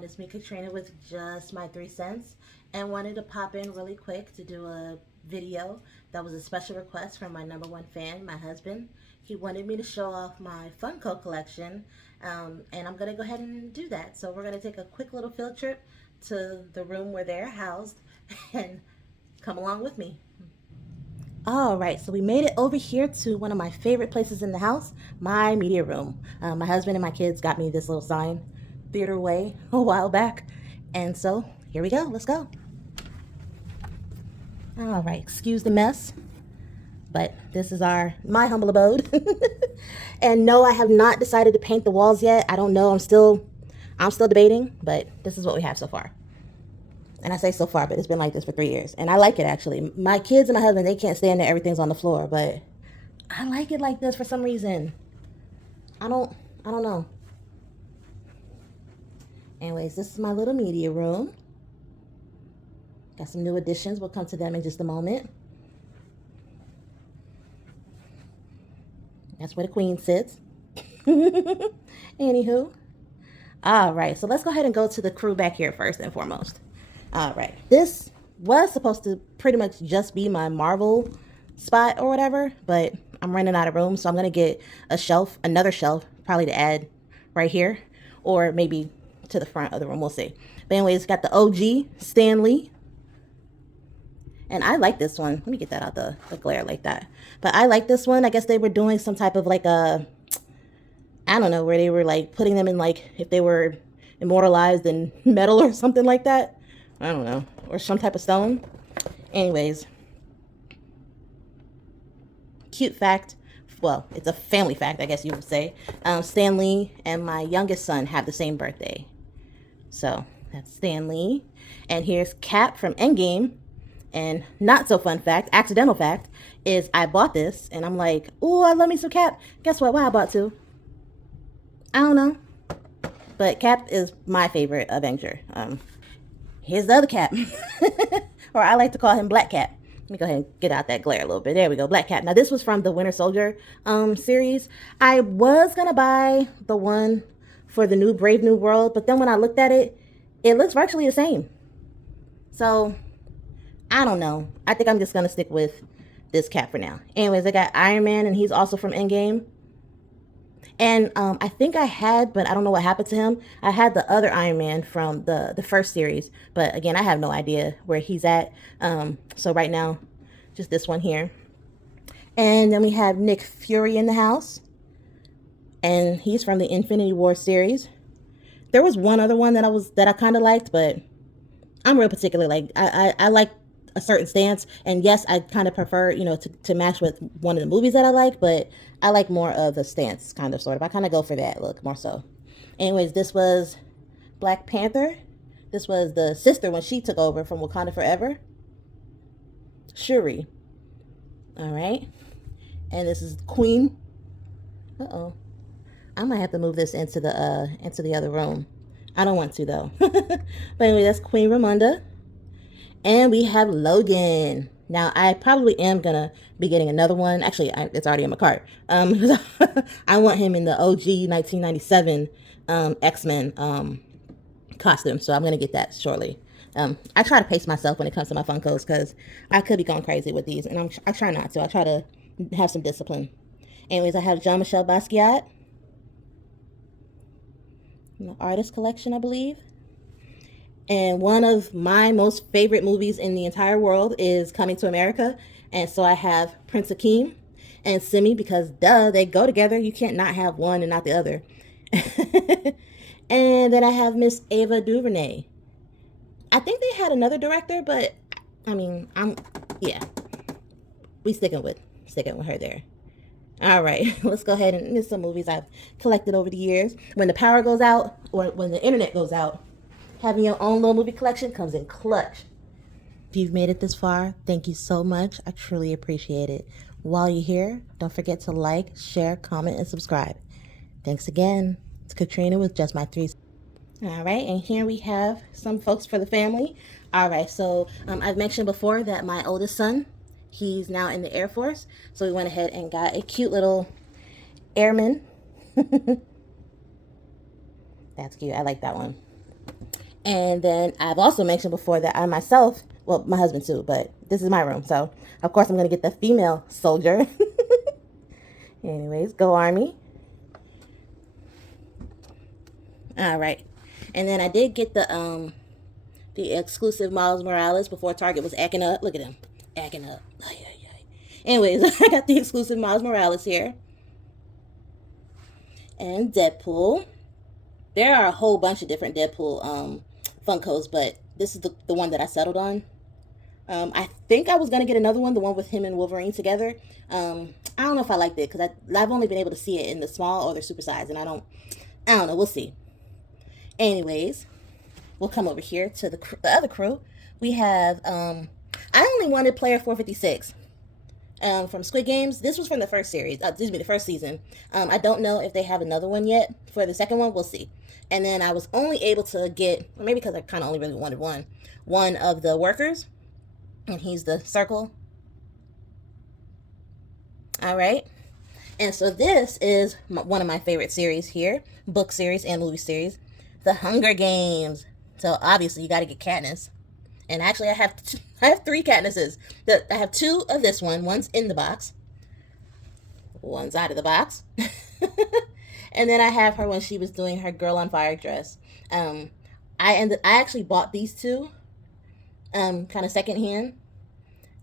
everyone, it's me Katrina with just my 3 cents, and wanted to pop in really quick to do a video that was a special request from my number one fan, my husband. He wanted me to show off my Funko collection, and I'm going to go ahead and do that. So we're going to take a quick little field trip to the room where they're housed and come along with me. All right, so we made it over here to one of my favorite places in the house, my media room. My husband and my kids got me this little sign, Theater Way, a while back. And so here we go, let's go. All right, excuse the mess, but this is my humble abode. And no, I have not decided to paint the walls yet. I don't know, I'm still debating, but this is what we have so far. And I say so far, but it's been like this for 3 years. And I like it, actually. My kids and my husband, they can't stand that everything's on the floor, but I like it like this for some reason. I don't know. Anyways, this is my little media room. Got some new additions. We'll come to them in just a moment. That's where the queen sits. Anywho. All right, so let's go ahead and go to the crew back here first and foremost. All right, this was supposed to pretty much just be my Marvel spot or whatever, but I'm running out of room, so I'm gonna get another shelf, probably to add right here, or maybe to the front of the room, we'll see. But anyways, got the OG Stan Lee, and I like this one. Let me get that out the glare like that. But I like this one. I guess they were doing some type of like I don't know, where they were like putting them in, like if they were immortalized in metal or something like that. I don't know, or some type of stone. Anyways, cute fact, well, it's a family fact, I guess you would say. Stan Lee and my youngest son have the same birthday. So that's Stan Lee. And here's Cap from Endgame. And not so fun fact, accidental fact, is I bought this and I'm like, oh, I love me some Cap. Guess what? Why I bought two? I don't know. But Cap is my favorite Avenger. Here's the other Cap. Or I like to call him Black Cap. Let me go ahead and get out that glare a little bit. There we go, Black Cap. Now this was from the Winter Soldier series. I was gonna buy the one for the new Brave New World, but then when I looked at it, it looks virtually the same. So I don't know. I think I'm just gonna stick with this Cap for now. Anyways, I got Iron Man, and he's also from Endgame. And I think I had, but I don't know what happened to him. I had the other Iron Man from the first series, but again, I have no idea where he's at. So right now, just this one here. And then we have Nick Fury in the house, and he's from the Infinity War series. There was one other one that I kind of liked, but I'm real particular. Like I like a certain stance, and yes, I kind of prefer, to match with one of the movies that I like, but I like more of the stance, kind of, sort of. I kind of go for that look more so. Anyways, this was Black Panther. This was the sister when she took over from Wakanda Forever, Shuri. All right, and this is Queen. Uh-oh, I might have to move this into the other room. I don't want to though. But anyway, that's Queen Ramonda. And we have Logan. Now, I probably am going to be getting another one. Actually, it's already in my cart. I want him in the OG 1997 X-Men costume. So I'm going to get that shortly. I try to pace myself when it comes to my Funkos because I could be going crazy with these. And I try not to. I try to have some discipline. Anyways, I have Jean-Michel Basquiat. The artist collection, I believe. And one of my most favorite movies in the entire world is Coming to America. And so I have Prince Akeem and Simi because, duh, they go together. You can't not have one and not the other. And then I have Miss Ava DuVernay. I think they had another director, but, I mean, we sticking with her there. All right, let's go ahead and list some movies I've collected over the years. When the power goes out, or when the internet goes out, having your own little movie collection comes in clutch. If you've made it this far, thank you so much. I truly appreciate it. While you're here, don't forget to like, share, comment, and subscribe. Thanks again. It's Katrina with Just My 3. All right, and here we have some folks for the family. All right, so I've mentioned before that my oldest son, he's now in the Air Force. So we went ahead and got a cute little airman. That's cute. I like that one. And then I've also mentioned before that I myself, well, my husband too, but this is my room. So, of course, I'm going to get the female soldier. Anyways, go Army. All right. And then I did get the exclusive Miles Morales before Target was acting up. Look at him. Acting up. Ay, ay, ay. Anyways, I got the exclusive Miles Morales here. And Deadpool. There are a whole bunch of different Deadpool Funkos, but this is the one that I settled on. I think I was going to get another one, the one with him and Wolverine together. I don't know if I liked it because I've only been able to see it in the small or the super size, and I don't know. We'll see. Anyways, we'll come over here to the other crew. We have, I only wanted player 456 from Squid Games. This was from the first series, excuse me, the first season. I don't know if they have another one yet for the second one. We'll see. And then I was only able to get, or maybe because I kind of only really wanted one of the workers, and he's the circle. All right. And so this is one of my favorite series here, book series and movie series, The Hunger Games. So obviously you got to get Katniss. And actually I have three Katnisses. I have two of this one. One's in the box. One's out of the box. And then I have her when she was doing her Girl on Fire dress. I actually bought these two kind of secondhand.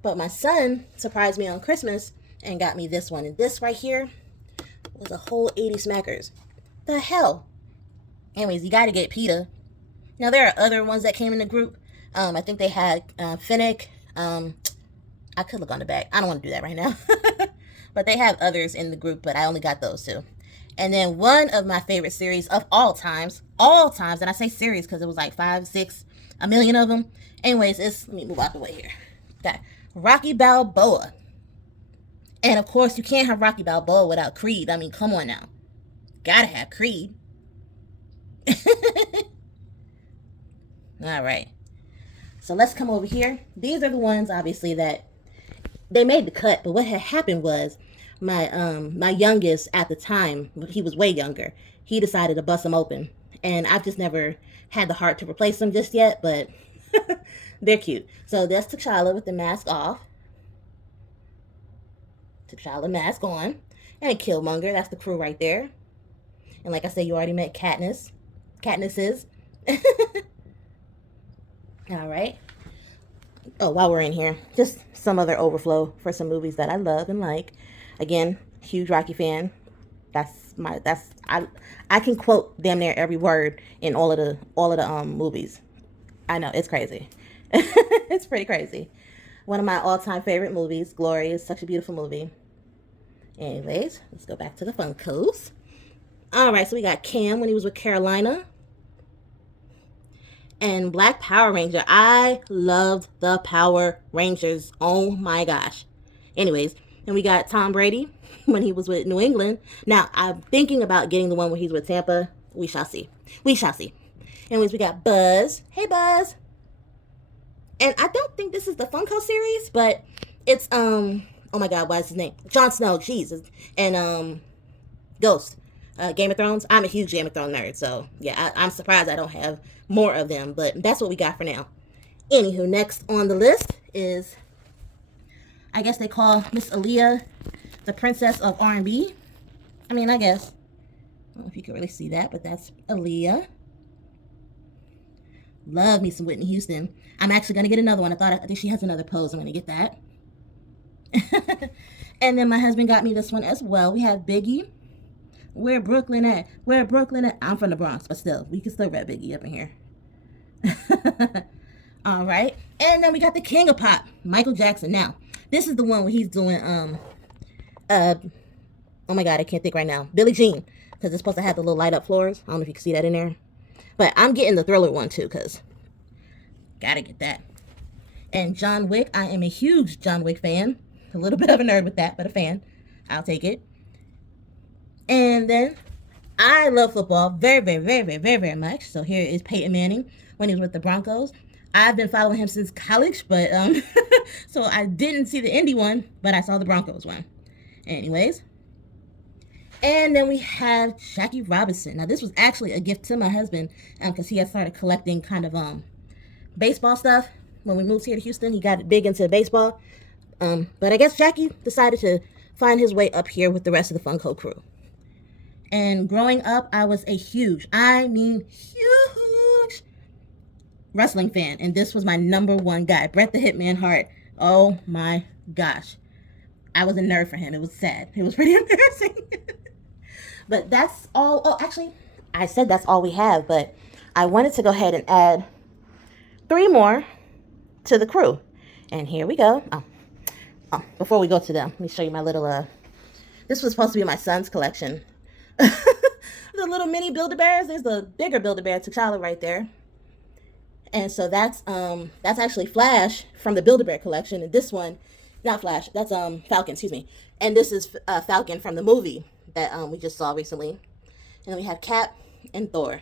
But my son surprised me on Christmas and got me this one. And this right here was a whole 80 smackers. The hell? Anyways, you got to get PETA. Now, there are other ones that came in the group. I think they had Finnick. I could look on the back. I don't want to do that right now. But they have others in the group, but I only got those two. And then one of my favorite series of all times, and I say series because it was like 5, 6, a million of them. Anyways, let me move out the way here. Got Rocky Balboa. And of course, you can't have Rocky Balboa without Creed. I mean, come on now. Gotta have Creed. All right. So let's come over here. These are the ones, obviously, that they made the cut. But what had happened was my youngest at the time, he was way younger, he decided to bust them open. And I've just never had the heart to replace them just yet, but they're cute. So that's T'Challa with the mask off. T'Challa mask on. And Killmonger, that's the crew right there. And like I said, you already met Katniss. Katnisses. All right. Oh, while we're in here, just some other overflow for some movies that I love and like. Again, huge Rocky fan. I can quote damn near every word in all of the movies. I know, it's crazy. It's pretty crazy. One of my all-time favorite movies, Glory, is such a beautiful movie. Anyways, let's go back to the Funkos. All right, so we got Cam when he was with Carolina. And Black Power Ranger. I loved the Power Rangers. Oh my gosh. Anyways, and we got Tom Brady when he was with New England. Now, I'm thinking about getting the one where he's with Tampa. We shall see. We shall see. Anyways, we got Buzz. Hey, Buzz. And I don't think this is the Funko series, but it's, oh my God, what's his name? Jon Snow, Jesus. And, Ghost. Game of Thrones. I'm a huge Game of Thrones nerd, so yeah, I'm surprised I don't have more of them, but that's what we got for now. Anywho, next on the list is, I guess they call Miss Aaliyah the princess of R&B. I mean, I guess. I don't know if you can really see that, but that's Aaliyah. Love me some Whitney Houston. I'm actually going to get another one. I think she has another pose. I'm going to get that. And then my husband got me this one as well. We have Biggie. Where Brooklyn at? Where Brooklyn at? I'm from the Bronx, but still, we can still rap Biggie up in here. All right. And then we got the King of Pop, Michael Jackson. Now, this is the one where he's doing, oh my God, I can't think right now. Billie Jean, because it's supposed to have the little light up floors. I don't know if you can see that in there. But I'm getting the Thriller one too, because gotta get that. And John Wick, I am a huge John Wick fan. A little bit of a nerd with that, but a fan. I'll take it. And then I love football very, very, very, very, very, very much. So here is Peyton Manning when he was with the Broncos. I've been following him since college, but so I didn't see the Indy one, but I saw the Broncos one. Anyways. And then we have Jackie Robinson. Now this was actually a gift to my husband because he had started collecting kind of baseball stuff. When we moved here to Houston, he got big into baseball. But I guess Jackie decided to find his way up here with the rest of the Funko crew. And growing up, I was a huge, I mean huge wrestling fan. And this was my number one guy, Bret the Hitman Hart. Oh my gosh. I was a nerd for him. It was sad. It was pretty embarrassing. But that's all. Oh, actually, I said that's all we have, but I wanted to go ahead and add 3 more to the crew. And here we go. Before we go to them, let me show you my little, this was supposed to be my son's collection. The little mini Build-A-Bears. There's the bigger Build-A-Bear, T'Challa, right there. And so that's actually Flash from the Build-A-Bear collection. And this one, not Flash, that's Falcon, excuse me. And this is Falcon from the movie that we just saw recently. And then we have Cap and Thor.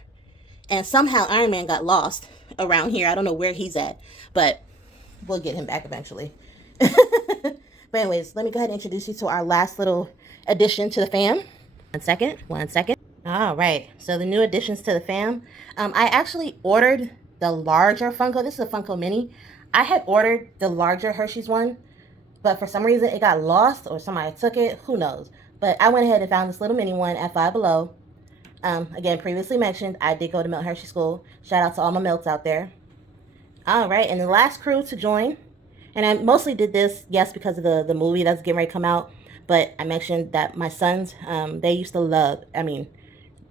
And somehow Iron Man got lost around here. I don't know where he's at, but we'll get him back eventually. But anyways, let me go ahead and introduce you to our last little addition to the fam. One second. All right, so the new additions to the fam. I actually ordered the larger Funko. This is a Funko Mini. I had ordered the larger Hershey's one, but for some reason it got lost or somebody took it. Who knows? But I went ahead and found this little mini one at Five Below. Again, previously mentioned, I did go to Milton Hershey School. Shout out to all my Milts out there. All right, and the last crew to join, and I mostly did this, yes, because of the movie that's getting ready to come out, but I mentioned that my sons, they used to love, I mean,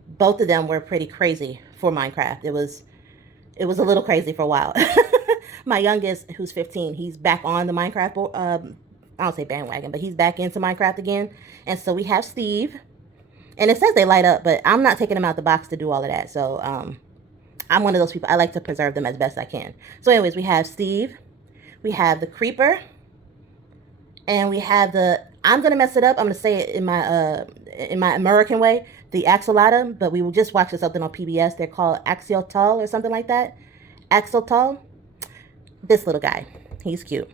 both of them were pretty crazy for Minecraft. It was a little crazy for a while. My youngest, who's 15, he's back on the Minecraft, I don't say bandwagon, but he's back into Minecraft again. And so we have Steve, and it says they light up, but I'm not taking them out the box to do all of that. So I'm one of those people, I like to preserve them as best I can. So anyways, we have Steve, we have the Creeper, and we have the, I'm going to mess it up, I'm going to say it in my American way, the Axolotl, but we will just watch something on PBS. They're called Axolotl or something like that. Axolotl. This little guy, he's cute.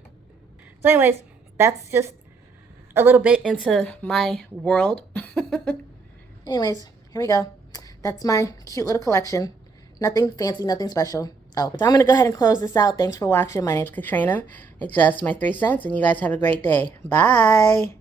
So anyways, that's just a little bit into my world. Anyways, here we go. That's my cute little collection. Nothing fancy, nothing special. Oh, but I'm going to go ahead and close this out. Thanks for watching. My name's Katrina. It's just my 3 cents, and you guys have a great day. Bye.